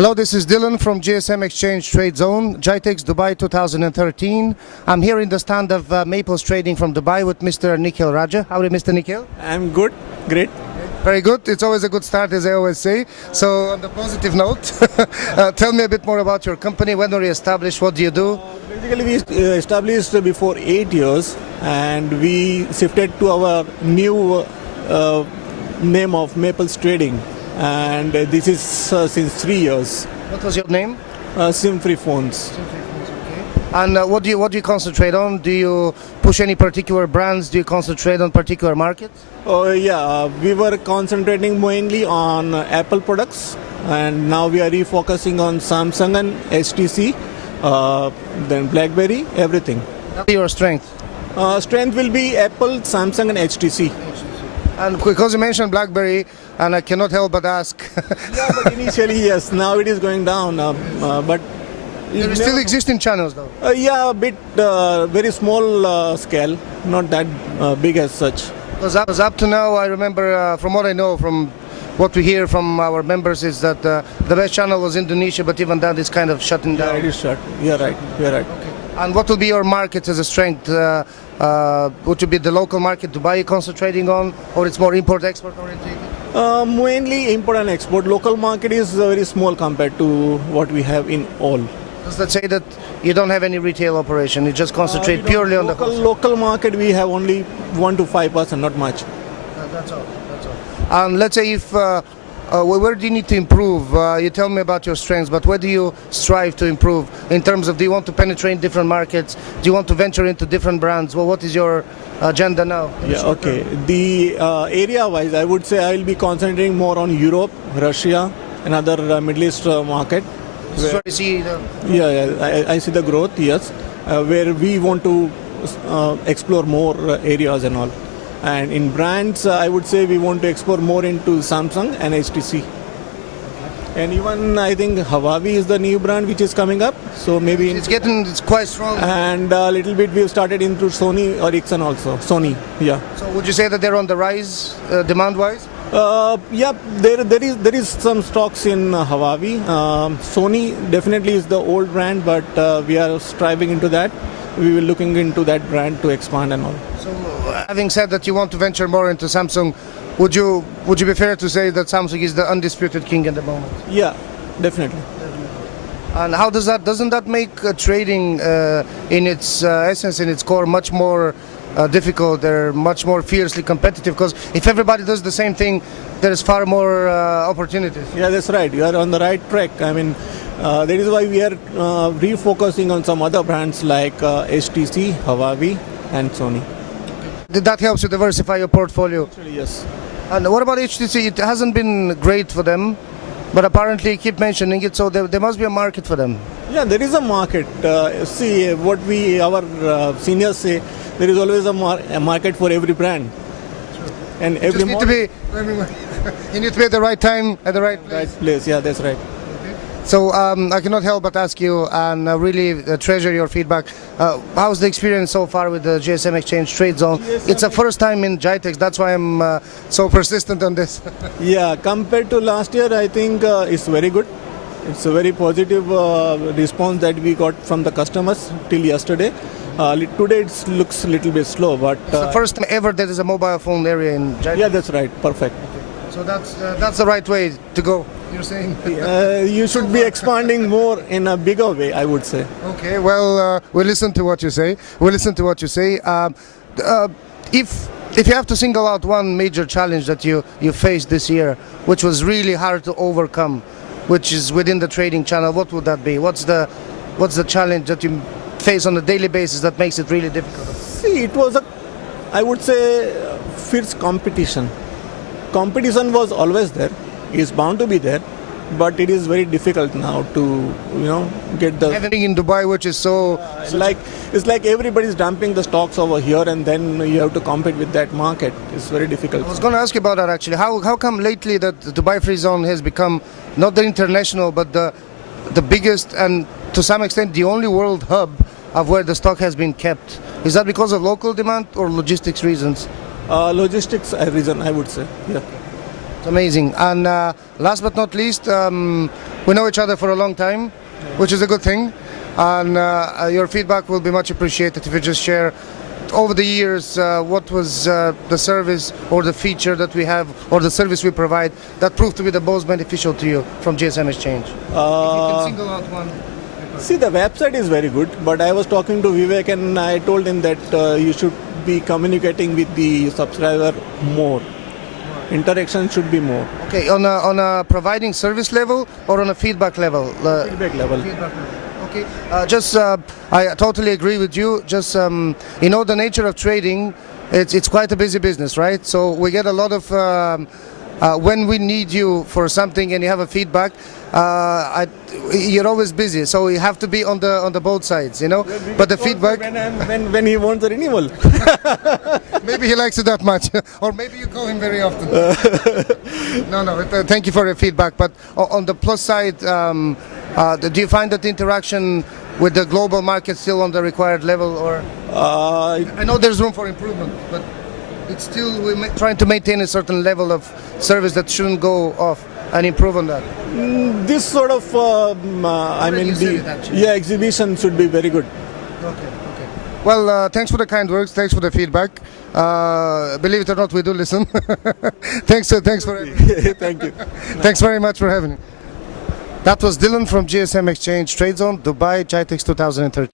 Hello, this is Dylan from GSM Exchange Trade Zone, GITEX Dubai 2013. I'm here in the stand of Maples Trading from Dubai with Mr. Nikhil Raja. How are you, Mr. Nikhil? I'm good, great. Very good. It's always a good start, as I always say. So, on the positive note, tell me a bit more about your company. When were you established? What do you do? Basically, we established before 8 years, and we shifted to our new name of Maples Trading. And this is since 3 years. What was your name? SIM-free phones. And what do you concentrate on? Do you push any particular brands? Do you concentrate on particular markets? Oh yeah, we were concentrating mainly on Apple products, and now we are refocusing on Samsung and HTC, then BlackBerry, everything. What are your strengths? Strength will be Apple, Samsung, and HTC. And because you mentioned BlackBerry, and I cannot help but ask. Yeah, but initially yes. Now it is going down, but there still existing channels, though. Yeah, a bit very small scale, not that big as such. Because up to now, I remember from what I know, from what we hear from our members, is that the best channel was Indonesia, but even that is kind of shutting down. Yeah, it is shut. You're right. You're right. Okay. And what will be your market as a strength? Would it be the local market Dubai concentrating on, or it's more import-export oriented? Mainly import and export. Local market is very small compared to what we have in all. Does that say that you don't have any retail operation? You just concentrate purely on the local market. We have only 1 to 5%, not much. That's all. That's all. And let's say if where do you need to improve? You tell me about your strengths, but where do you strive to improve in terms of, do you want to penetrate different markets? Do you want to venture into different brands? Well, what is your agenda now? Yeah, okay. The area-wise, I would say I will be concentrating more on Europe, Russia, and other Middle East market. Where you see the... Yeah, I see the growth, yes, where we want to explore more areas and all. And in brands, I would say we want to explore more into Samsung and HTC. And even I think Huawei is the new brand which is coming up. So maybe it's quite strong. And a little bit we've started into Sony Ericsson also. Sony, yeah. So would you say that they're on the rise demand-wise? Yeah, there is some stocks in Huawei. Sony definitely is the old brand, but we are striving into that. We will looking into that brand to expand and all. So, having said that, you want to venture more into Samsung, would you be fair to say that Samsung is the undisputed king at the moment? Yeah, definitely. And how doesn't that make trading in its essence, in its core, much more difficult? They're much more fiercely competitive, because if everybody does the same thing, there's far more opportunities. Yeah, that's right. You are on the right track. I mean, that is why we are refocusing on some other brands like HTC, Huawei, and Sony. That helps you diversify your portfolio? Actually, yes. And what about HTC? It hasn't been great for them, but apparently you keep mentioning it, so there must be a market for them. Yeah, there is a market. See, what our seniors say, there is always a market for every brand. Sure. And every you need to be at the right time, at the right place. Right place, yeah, that's right. So I cannot help but ask you, and really treasure your feedback. How's the experience so far with the GSM Exchange Trade Zone? It's a first time in GITEX, that's why I'm so persistent on this. Yeah, compared to last year, I think it's very good. It's a very positive response that we got from the customers till yesterday. Today it looks a little bit slow, but... It's the first time ever there is a mobile phone area in GITEX? Yeah, that's right. Perfect. So that's the right way to go, you're saying? You should be expanding more in a bigger way, I would say. Okay, well, we'll listen to what you say. If you have to single out one major challenge that you faced this year, which was really hard to overcome, which is within the trading channel, what would that be? What's the challenge that you face on a daily basis that makes it really difficult? See, it was I would say, fierce competition. Competition was always there, is bound to be there, but it is very difficult now to, get the... Everything in Dubai, which is so... It's like everybody's dumping the stocks over here, and then you have to compete with that market. It's very difficult. I was going to ask you about that, actually. How come lately that the Dubai Free Zone has become not the international, but the biggest and to some extent the only world hub of where the stock has been kept? Is that because of local demand or logistics reasons? Logistics reason, I would say, yeah. It's amazing. And last but not least, we know each other for a long time, which is a good thing. And your feedback will be much appreciated if you just share over the years what was the service or the feature that we have or the service we provide that proved to be the most beneficial to you from GSM Exchange. If you can single out one. See, the website is very good, but I was talking to Vivek and I told him that you should be communicating with the subscriber more. Interaction should be more. Okay, on a providing service level or on a feedback level? Feedback level. Feedback level. Okay, I totally agree with you. Just the nature of trading, it's quite a busy business, right? So we get a lot of when we need you for something and you have a feedback, you're always busy. So you have to be on the both sides, But the feedback. When he wants a renewal. Maybe he likes it that much, or maybe you call him very often. No. Thank you for your feedback. But on the plus side, do you find that the interaction with the global market still on the required level, or? I know there's room for improvement, but it's still we're trying to maintain a certain level of service that shouldn't go off and improve on that. This sort of, exhibition should be very good. Okay. Well, thanks for the kind words. Thanks for the feedback. Believe it or not, we do listen. Thanks for Thank you. Thanks very much for having me. That was Dylan from GSM Exchange Trade Zone, Dubai, GITEX 2013.